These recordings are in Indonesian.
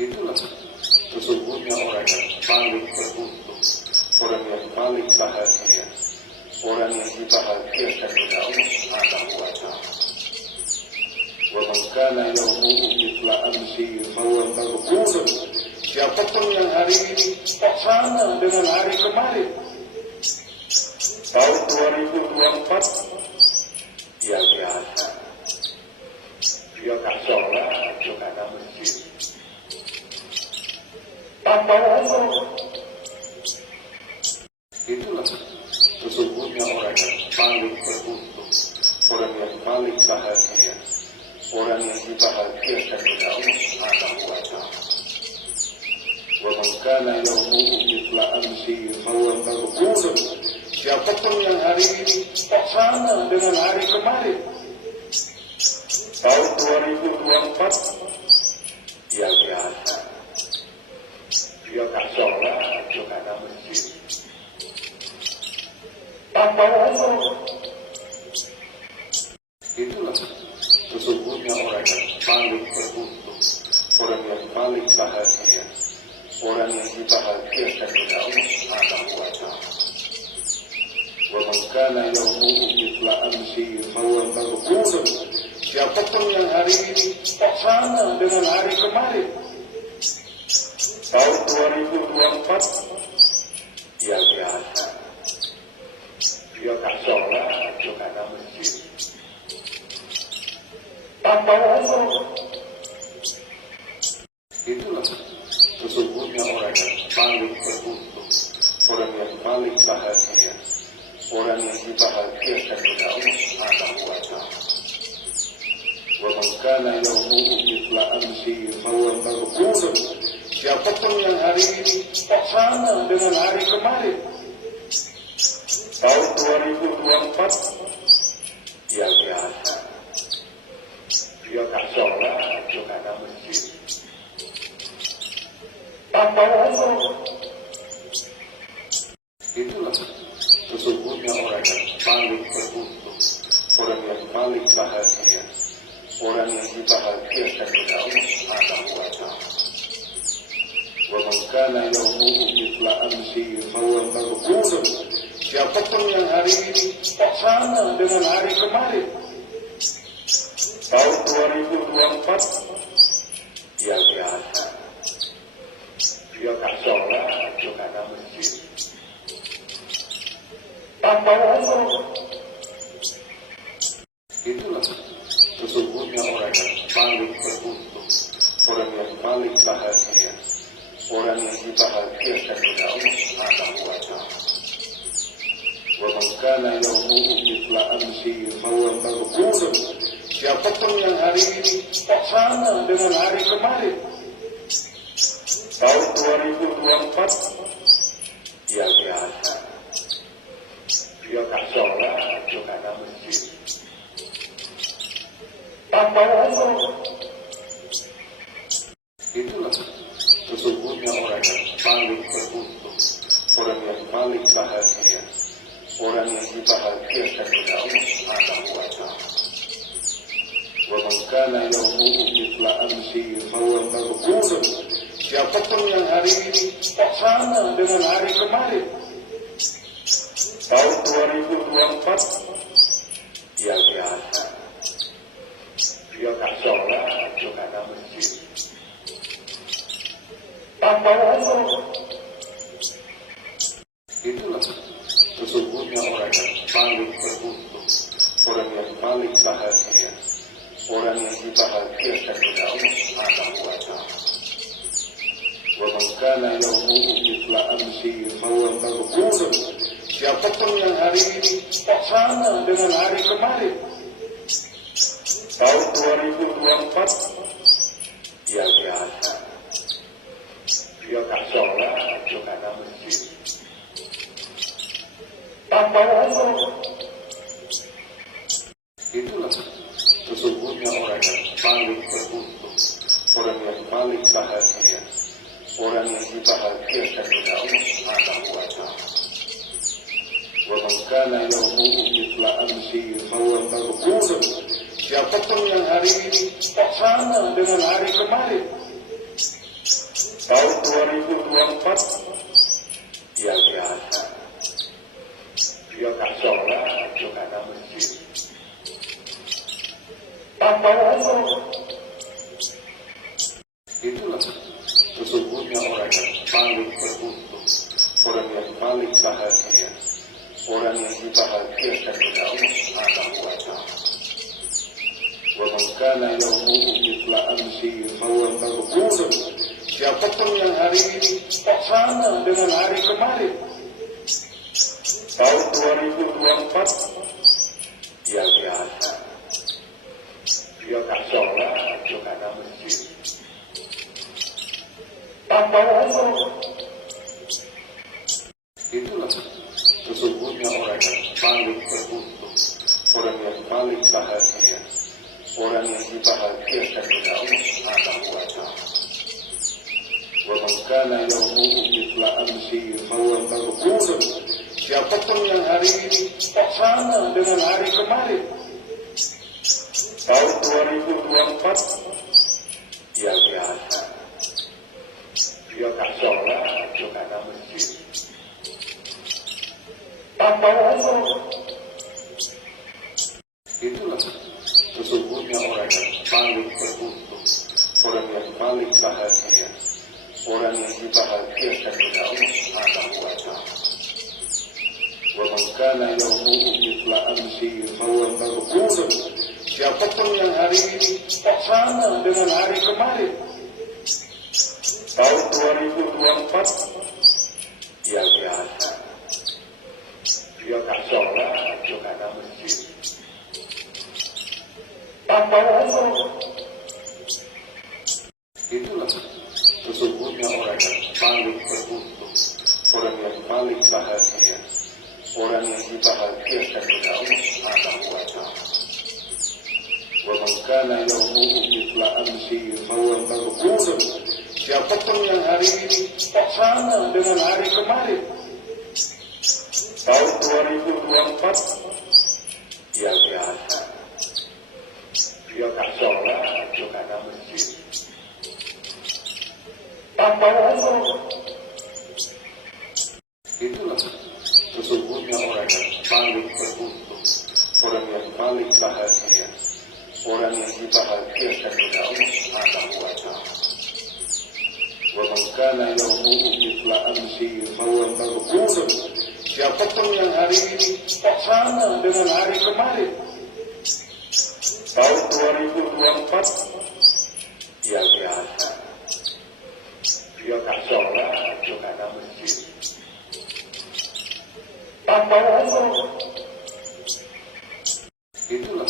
Itulah sesungguhnya orang yang paling beruntung, orang yang paling bahagia, orang yang dibahagiakan oleh Allah Subhanahu wa Ta'ala. Wa man kana yawmuhu mithla amsi fahuwa maghfurun. Siapapun yang hari ini tak sama dengan hari kemarin, tahun 2024, dia biasa, dia tak sholat, dia tak ada masjid, tanpa Allah. Itulah sesungguhnya orang yang paling beruntung, orang yang paling bahagia, orang yang dibahagiakan oleh Allah Subhanahu wa Ta'ala. Wa man kana yawmuhu mithla amsi fahuwa maghfurun. Siapapun yang hari ini tak sama dengan hari kemarin, tahun 2024, dia biasa, dia tak sholat, dia tak ada masjid, tanpa Allah. Itulah sesungguhnya orang yang paling beruntung, orang yang paling bahagia, orang yang dibahagiakan oleh Allah Subhanahu wa Ta'ala. Wa man kana yawmuhu mithla amsi fahuwa maghfurun. Siapapun yang hari ini tak sama dengan hari kemarin, tahun 2024, dia biasa, dia tak sholat, dia tak ada masjid, tanpa Allah. Itulah sesungguhnya orang yang paling beruntung, orang yang paling bahagia, orang yang dibahagiakan oleh Allah Subhanahu wa Ta'ala. Wa man kana yawmuhu mithla amsi fahuwa maghfurun. Siapapun yang hari ini tak sama dengan hari kemarin, tahun 2024, dia biasa, dia tak sholat, dia tak ada masjid, tanpa Allah. Itulah sesungguhnya orang yang paling beruntung, orang yang paling bahagia, orang yang dibahagiakan oleh Allah Subhanahu wa Ta'ala. Wa man kana yawmuhu mithla amsi fahuwa maghfurun. Siapapun yang hari ini tak sama dengan hari kemarin, tahun 2024, dia biasa, dia tak sholat, dia tak ada masjid, tanpa Allah. Itulah sesungguhnya orang yang paling beruntung, orang yang paling bahagia, orang yang dibahagiakan oleh Allah Subhanahu wa Ta'ala. Wa man kana yawmuhu mithla amsi fahuwa maghfurun. Siapapun yang hari ini tak sama dengan hari kemarin, tahun 2024, dia biasa, dia tak sholat, dia tak ada masjid, tanpa Allah. Itulah sesungguhnya orang yang paling beruntung, orang yang paling bahagia, orang yang dibahagiakan oleh Allah Subhanahu wa Ta'ala. Wa man kana yawmuhu mithla amsi fahuwa maghfurun. Siapapun yang hari ini tak sama dengan hari kemarin, tahun 2024, dia biasa, dia tak sholat, dia tak ada masjid, tanpa Allah. Itulah sesungguhnya orang yang paling beruntung, orang yang paling bahagia, orang yang dibahagiakan oleh Allah Subhanahu wa Ta'ala. Wa man kana yawmuhu mithla amsi fahuwa maghfurun. Siapapun yang hari ini tak sama dengan hari kemarin, tahun 2024, dia biasa, dia tak sholat, dia tak ada masjid, tanpa Allah. Itulah sesungguhnya orang yang paling beruntung, orang yang paling bahagia, orang yang dibahagiakan oleh Allah Subhanahu wa Ta'ala. Wa man kana yawmuhu mithla amsi fahuwa maghfurun. Siapapun yang hari ini tak sama dengan hari kemarin, Tahun 2024 dia biasa, dia tak sholat juga ada masjid. Tanpa umur, itulah sesungguhnya orang yang paling beruntung, orang yang paling bahagia, orang yang dibahagiakan oleh Allah Subhanahu wa Ta'ala. Wa man kana yawmuhu mithla amsihi fahuwa maghfurun. Siapapun yang hari ini tak sama dengan hari kemarin, tahun 2024 dia biasa, dia tak sholat juga ada masjid. Tanpa umur, itulah sesungguhnya orang yang paling beruntung, orang yang paling bahagia, orang yang dibahagiakan oleh Allah Subhanahu wa Ta'ala. Wa man kana yawmuhu mithla amsihi fahuwa maghfurun. Siapapun yang hari ini tak sama dengan hari kemarin, tahun 2024 dia biasa, dia tak sholat juga ada masjid. Tanpa umur, itulah sesungguhnya orang yang paling beruntung, orang yang paling bahagia, orang yang dibahagiakan oleh Allah Subhanahu wa Ta'ala. Wa man kana yawmuhu mithla amsihi fahuwa maghfurun. Siapapun yang hari ini tak sama dengan hari kemarin, tahun 2024 dia biasa, dia tak sholat juga ada masjid. Tanpa umur, itulah sesungguhnya orang yang paling beruntung, orang yang paling bahagia, orang yang dibahagiakan oleh Allah Subhanahu wa Ta'ala. Wa man kana yawmuhu mithla amsihi fahuwa maghfurun. Siapapun yang hari ini tak sama dengan hari kemarin, tahun 2024 dia biasa, dia tak sholat juga ada masjid. Tanpa umur, itulah sesungguhnya orang yang paling beruntung, orang yang paling bahagia, orang yang dibahagiakan oleh Allah Subhanahu wa Ta'ala. Wa man kana yawmuhu mithla amsihi fahuwa maghfurun. Siapapun yang hari ini tak sama dengan hari kemarin, tahun 2024 dia biasa, dia tak sholat juga ada masjid. Tanpa umur, itulah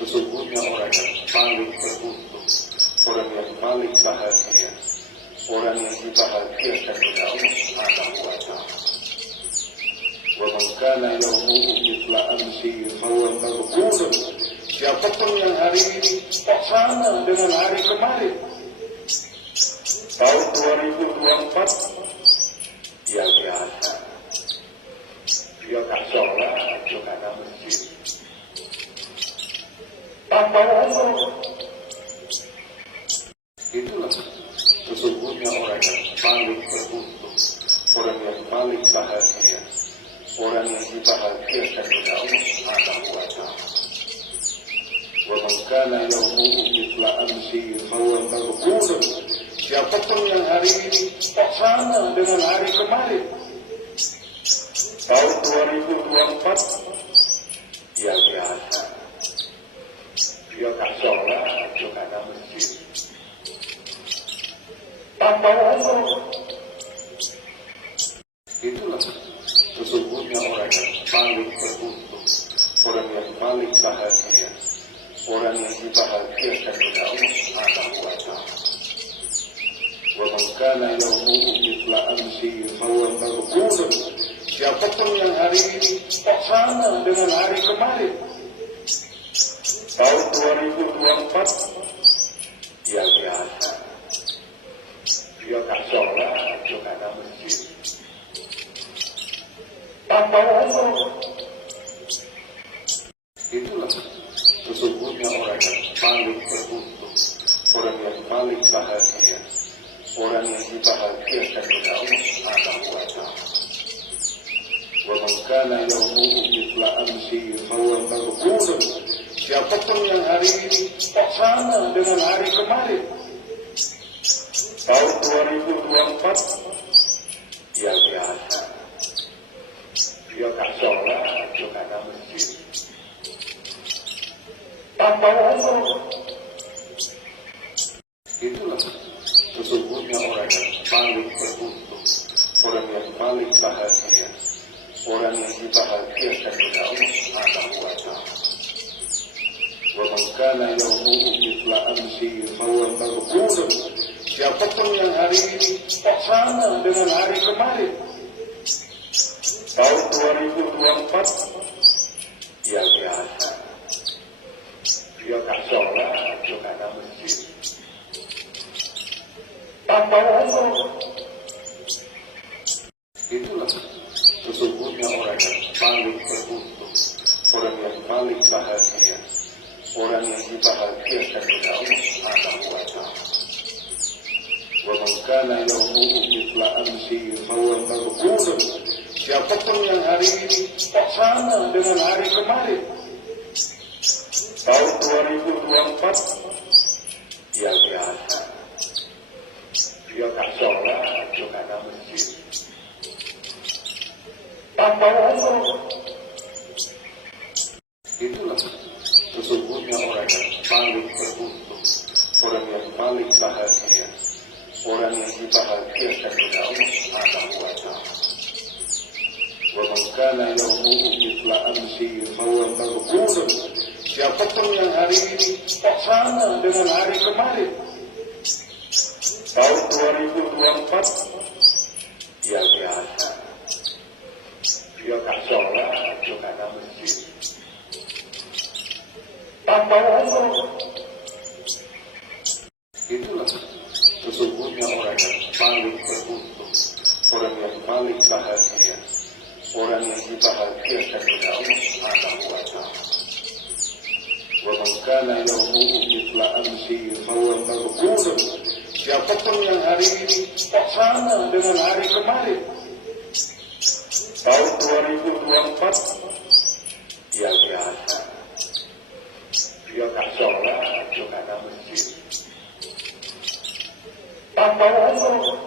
sesungguhnya orang yang paling beruntung, orang yang paling bahagia, orang yang dibahagiakan oleh Allah Subhanahu wa Ta'ala. Wa man kana yawmuhu mithla amsihi fahuwa maghfurun. Siapapun yang hari ini tak sama dengan hari kemarin, tahun 2024 dia biasa, dia tak sholat juga ada masjid. Tanpa umur, itulah sesungguhnya orang yang paling beruntung, orang yang paling bahagia, orang yang dibahagiakan oleh Allah Subhanahu wa Ta'ala. Wa man kana yawmuhu mithla amsihi fahuwa maghfurun. Siapapun yang hari ini tak sama dengan hari kemarin, tahun 2024 dia biasa, dia tak sholat juga ada masjid. Tanpa umur, itulah sesungguhnya orang yang paling beruntung, orang yang paling bahagia, orang yang dibahagiakan oleh Allah Subhanahu wa Ta'ala. Wa man kana yawmuhu mithla amsihi fahuwa maghfurun. Siapapun yang hari ini tak sama dengan hari kemarin, tahun 2024 dia biasa, dia tak sholat juga ada masjid. Tanpa umur, itulah sesungguhnya orang yang paling beruntung, orang yang paling bahagia, orang yang dibahagiakan oleh Allah Subhanahu wa Ta'ala. Wa man kana yawmuhu mithla amsi fahuwa maghfurun. Siapapun yang hari ini tak sama dengan hari kemarin, tahun 2024, dia biasa, dia tak sholat juga ke masjid tanpa umur. Itulah sesungguhnya orang yang paling beruntung, orang yang paling bahagia, orang yang dibahagiakan oleh Allah Subhanahu wa Ta'ala. Wa man kana yawmuhu mithla amsi fahuwa maghfurun. Siapapun yang hari ini tak sama dengan hari kemarin, tahun 2024, dia biasa, dia tak sholat juga ke masjid tanpa umur. Itulah sesungguhnya orang yang paling beruntung, orang yang paling bahagia, orang yang dibahagiakan oleh Allah Subhanahu wa Ta'ala. Wa man kana yawmuhu mithla amsi fahuwa maghfurun. Siapapun yang hari ini tak sama dengan hari kemarin, tahun 2024, dia biasa, dia tak sholat juga ke masjid tanpa umur. Itulah sesungguhnya orang yang paling beruntung, orang yang paling bahagia, orang yang dibahagiakan oleh Allah Subhanahu wa Ta'ala. Wa man kana yawmuhu mithla amsi fahuwa maghfurun. Siapapun yang hari ini tak sama dengan hari kemarin, tahun 2024, dia biasa, dia tak sholat juga ke masjid tanpa umur. Itulah sesungguhnya orang yang paling beruntung, orang yang paling bahagia, orang yang dibahagiakan oleh Allah Subhanahu wa Ta'ala. Wa man kana yawmuhu mithla amsi fahuwa maghfurun. Siapapun yang hari ini tak sama dengan hari kemarin, tahun 2024, dia biasa, dia tak sholat juga ke masjid tanpa umur.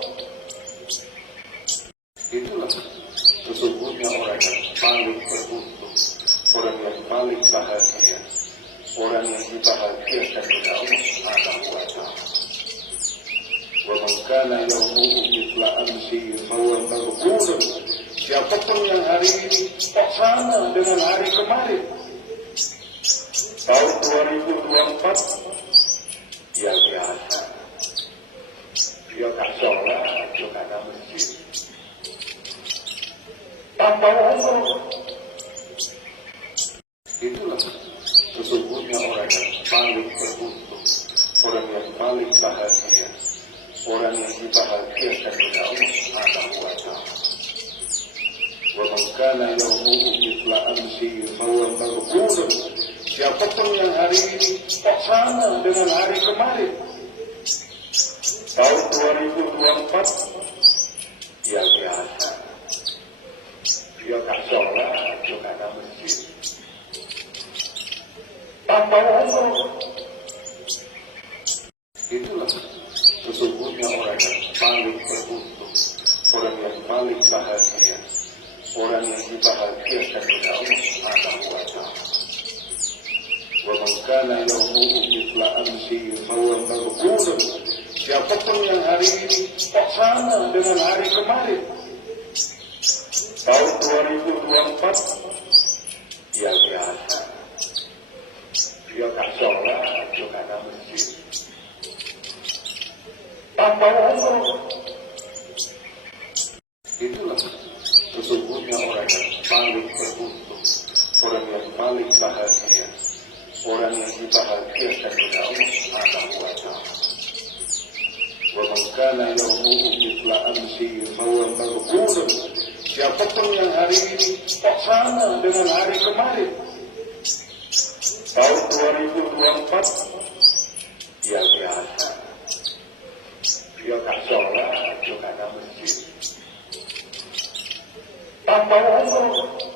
Itulah sesungguhnya orang yang paling beruntung, orang yang paling bahagia, orang yang dibahagiakan oleh Allah Subhanahu wa Ta'ala. Wa man kana yawmuhu mithla amsi fahuwa maghfurun. Siapapun yang hari ini tak sama dengan hari kemarin, tahun 2024, dia biasa, dia tak sholat juga ke masjid tanpa umur. Itulah sesungguhnya orang yang paling beruntung, orang yang paling bahagia, orang yang dibahagiakan oleh Allah Subhanahu wa Ta'ala. Wa man kana yawmuhu mithla amsi fahuwa maghfurun. Siapapun yang hari ini tak sama dengan hari kemarin, tahun 2024, dia biasa, dia tak sholat juga ke masjid tanpa umur. Itulah sesungguhnya orang yang paling beruntung, orang yang paling bahagia, orang yang dibahagiakan oleh Allah Subhanahu wa Ta'ala. Wa man kana yawmuhu mithla amsi fahuwa maghfurun. Siapapun yang hari ini tak sama dengan hari kemarin, tahun 2024, dia biasa, dia tak sholat juga ke masjid tanpa umur. Itulah sesungguhnya orang yang paling beruntung, orang yang paling bahagia, orang yang dibahagiakan oleh Allah Subhanahu wa Ta'ala. Wa man kana yawmuhu mithla amsi fahuwa maghfurun. Siapapun yang hari ini tak sama dengan hari kemarin, tahun 2024, dia biasa, dia tak sholat juga ke Hamba Allah